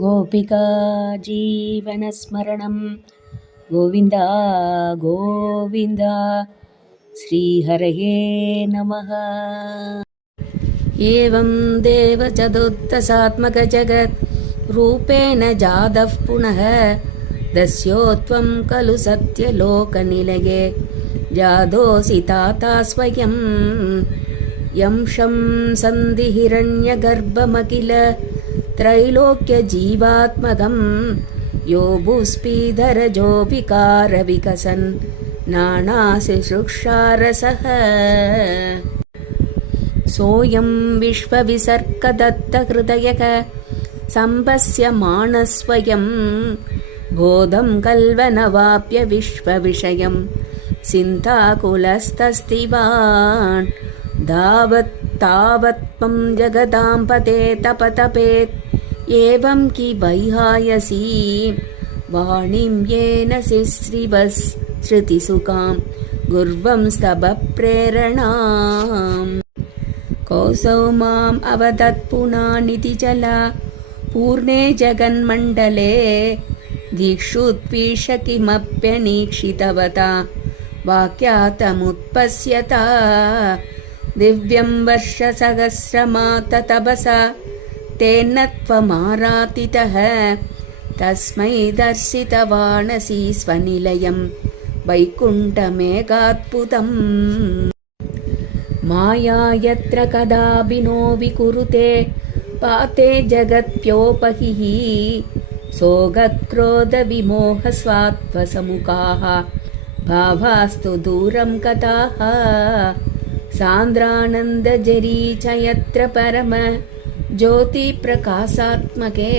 गोपिका जीवनस्मरणं गोविन्द गोविन्द श्रीहरये नमः। एवं देवचतुर्दशात्मकजगत् रूपेण जातः पुनः दस्योत्वं खलु सत्यलोकनिलये जातोऽसि ताता स्वयं यंशं सन्धिहिरण्यगर्भमखिल त्रैलोक्यजीवात्मकं यो भूस्फीधरजोऽपिकारविकसन् नानाशिशुक्षारसः सोऽयं विश्वविसर्गदत्तहृदयः सम्पश्यमानस्वयं बोधं कल्वनवाप्य विश्वविषयं चिन्ताकुलस्तस्तिवान् तावत्त्वं जगतां पते तपतपेत् एवं कि वैहायसी वाणीं येन श्रुतिसुखां गुर्वं स्तवप्रेरणाम् कोऽसौ माम् अवदत्पुनानिति चला पूर्णे जगन्मण्डले दीक्षुत्वीक्ष किमप्यनीक्षितवता वाक्यातमुत्पश्यता दिव्यं वर्षसहस्रमाततपसा तेन त्वमारातितः तस्मै दर्शितवानसि स्वनिलयं वैकुण्ठमेकाद्भुतम् माया यत्र कदापि नो विकुरुते पाते जगत्प्योपहिः सोगक्रोधविमोहस्वात्वसमुखाः भावास्तु दूरं कथाः सान्द्रानन्दजरी च यत्र परम ज्योतिप्रकाशात्मके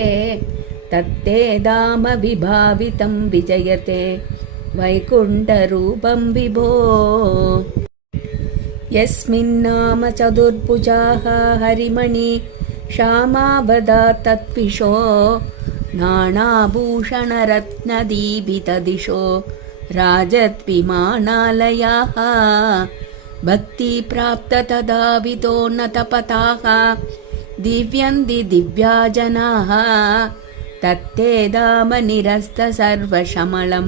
तत्ते धाम विभावितं विजयते वैकुण्ठरूपं विभो यस्मिन्नाम चतुर्भुजाः हरिमणि श्यामावदा तत्विशो नानाभूषणरत्नदीपितदिशो राजद्विमानालयाः भक्तिप्राप्ततदावितोन्नतपथाः दिव्यन्ति दिव्या जनाः तत्ते धाम निरस्तसर्वशमलं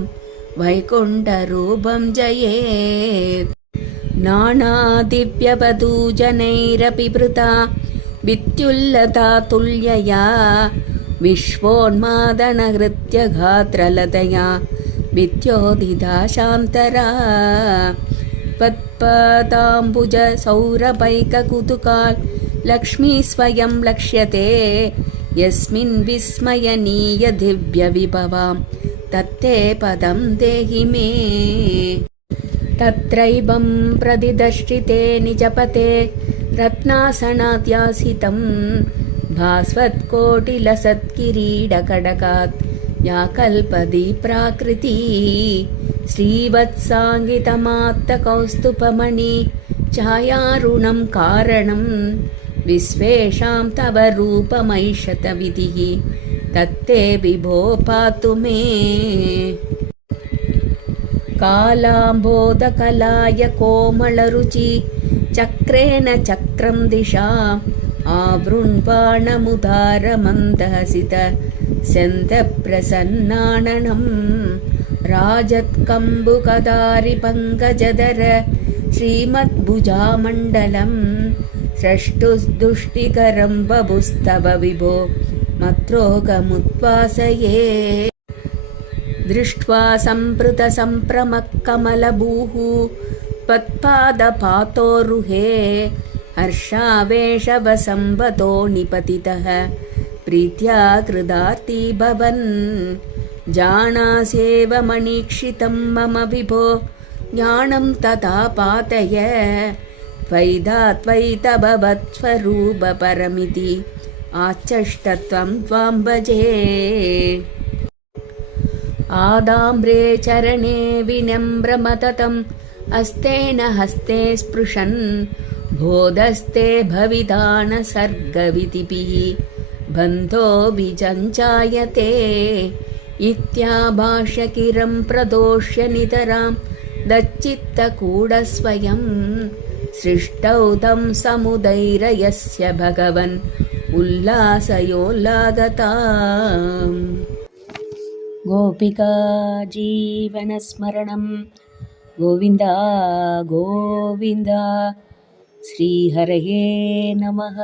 वैकुण्ठरूपं जयेत् नानादिव्यवधूजनैरपि वृता विद्युल्लता तुल्यया विश्वोन्मादनहृत्यगात्रलतया विद्योदिता शान्तरा त्वत्पादाम्बुजसौरभैककुतुकाल् लक्ष्मी स्वयं लक्ष्यते यस्मिन् विस्मयनीय दिव्यविभवां तत्ते पदं देहि मे तत्रैवं प्रतिदर्शिते निजपते रत्नासनाद्यासितं भास्वत्कोटिलसत्किरीटकडकात् या कल्पति प्राकृती श्रीवत्साङ्गितमात्तकौस्तुभमणि छायारुणं कारणं विश्वेषां तव रूपमैषत विधिः तत्ते विभो पातु मे कालाम्बोदकलाय कोमलरुचि चक्रेण चक्रं दिशाम् आवृण्वाणमुदारमन्दहसित स्यन्दप्रसन्नाननं राजत्कम्बुकदारिपङ्कजधर श्रीमद्भुजामण्डलं स्रष्टुस्दुष्टिकरं बभुस्तव विभो मत्रोगमुद्वासये दृष्ट्वा सम्पृतसम्प्रमकमलभूः त्वत्पादपातोरुहे हर्षावेशवसंवतो निपतितः प्रीत्या कृतार्थी भवन् जानास्येव मणीक्षितं मम विभो ज्ञानं तथा पातय त्वयिता भवत्स्वरूपपरमिति आचष्टत्वं त्वां भजे आदाम्रे चरणे विनम्रमततम् हस्तेन हस्ते स्पृशन् बोधस्ते भविदान सर्गविधिभिः बन्धो विजञ्चायते इत्याभाष्यकिरं प्रदोष्य नितरां दच्चित्तकूटस्वयं सृष्टौ तं समुदैरयस्य भगवन् उल्लासयोल्लागताम्। गोपिका जीवनस्मरणं गोविन्द गोविन्द। श्रीहरये नमः।